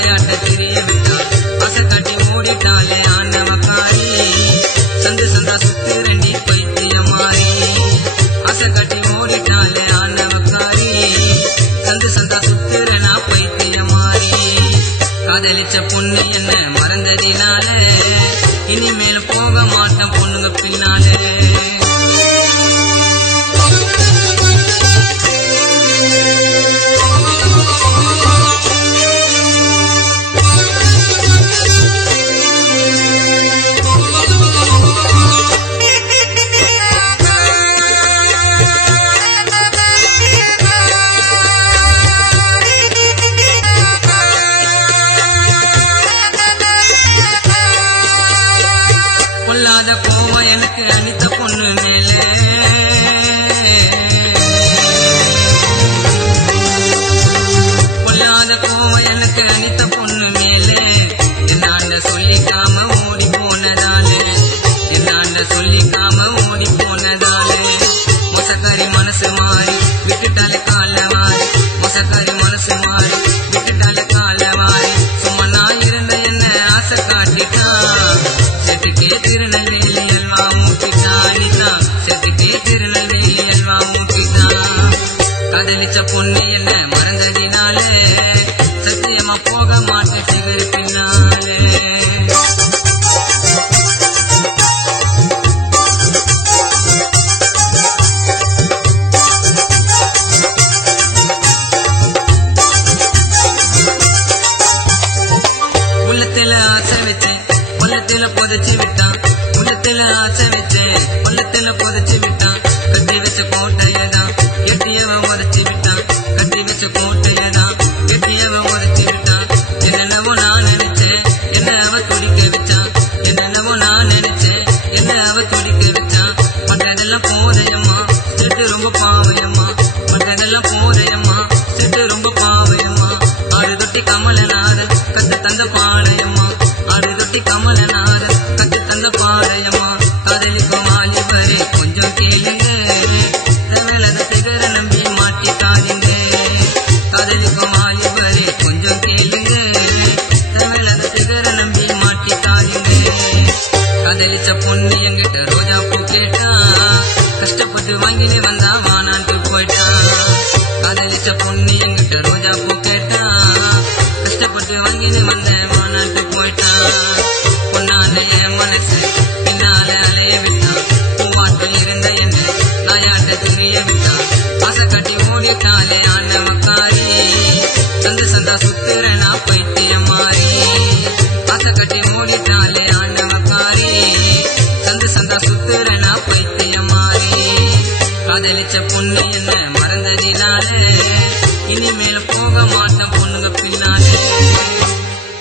நாயாட்ட திரிய விட்டா ஆசை காட்டி மூடிட்டாலே ஆண்டவக்காரி சந்து சந்தா சுத்துரண்டி பைத்தியமாரி ஆசை காட்டி மூடிட்டாலே ஆண்டவக்காரி சந்து சந்தா சுத்துறனா பைத்தியமாரி காதலிச்ச பொண்ணு என்ன மறந்ததினால இனிமேல் போக மாட்டேன் பொண்ணுங்க பின்னாலே பொல்லாத கோவம் எனக்கு அனித்த பொண்ணு மேலே பொல்லாத கோவம் எனக்கு அனித்த பொண்ணு மேலே என்னாண்ட சொல்லிக்காம ஓடி போனதாலே என்னாண்ட சொல்லிக்காம ஓடி போனதாலே மொசக்காரி மனசு மாறி விட்டுட்டாலே கால மாறி மொசக்காரி மனசு மாறி விட்டுட்டாலே கால மாறி சும்மா நான் இருந்த என்ன ஆசை காட்டிட்டான் செட்டுக்கே திருநெல்வேலி அல்வா மூட்டிட்டான் செட்டுக்கே திருநெல்வேலி அல்வா மூட்டிட்டான் காதலிச்ச பொண்ணு என்ன மறந்ததினாலே சத்தியமா போக மாட்டேன் சிகரெட் பின்னாலே உள்ளத்துல ஆசை வச்சேன் உள்ளத்துல புதைச்சி விட்டான் உள்ளத்துல ஆசை வச்சேன் உள்ளத்துல புதைச்சி விட்டான் கட்டி வச்ச கோட்டையதான் எட்டியவ உரைச்சி விட்டான் கட்டி வச்ச கோட்டையதான் எட்டியவ உரைச்சி விட்டான் என்னென்னவோ நான் நினைச்சேன் என்ன அவ துடிக்க வச்சான் என்னென்னவோ நான் நினைச்சேன் என்ன அவ துடிக்க வச்சான் பட்டதெல்லாம் போதையம்மா செட்டு ரொம்ப பாவையம்மா பட்டதெல்லாம் போதையம்மா செட்டு ரொம்ப பாவையம்மா ஆறு தொட்டி கமலநாதன் கத்து தந்த பாளையம்மா ஆறு தொட்டி கமலநாதன் கத்து தந்த பாளையம்மா காதலிக்கும் ஆலிவரே கொஞ்சம் கேளுங்க மேலத சிகர நம்பி மாட்டிக்காதீங்க காதலிக்கும் ஆலிவரே கொஞ்சம் கேளுங்க மேலத சிகர நம்பி மாட்டிக்காதீங்க காதலிச்ச பொண்ணு எங்கிட்ட ரோஜா பூ கேட்டா கஷ்டப்பட்டு வாங்கினே வந்தா வானான்ட்டு போயிட்டான் காதலிச்ச பொண்ணு எங்கிட்ட ரோஜா பூ கேட்டா கஷ்டப்பட்டு வாங்கினே வந்த வானான்ட்டு போயிட்டான் பொண்ணான என் மனசு பின்னால அலைய விட்டான் பூவாத்தில் இருந்த என்ன நாயாட்ட திரிய விட்டான் ஆசை கட்டி மூடிட்டாலே ஆண்டவக்காரி சந்து சந்தா சுத்துறனா பைத்தியமாரி ஆசை கட்டி மூடிட்டாலே ஆண்டவக்காரி சந்து சந்தா சுத்துறனா பைத்தியமாரி காதலிச்ச பொண்ணு என்ன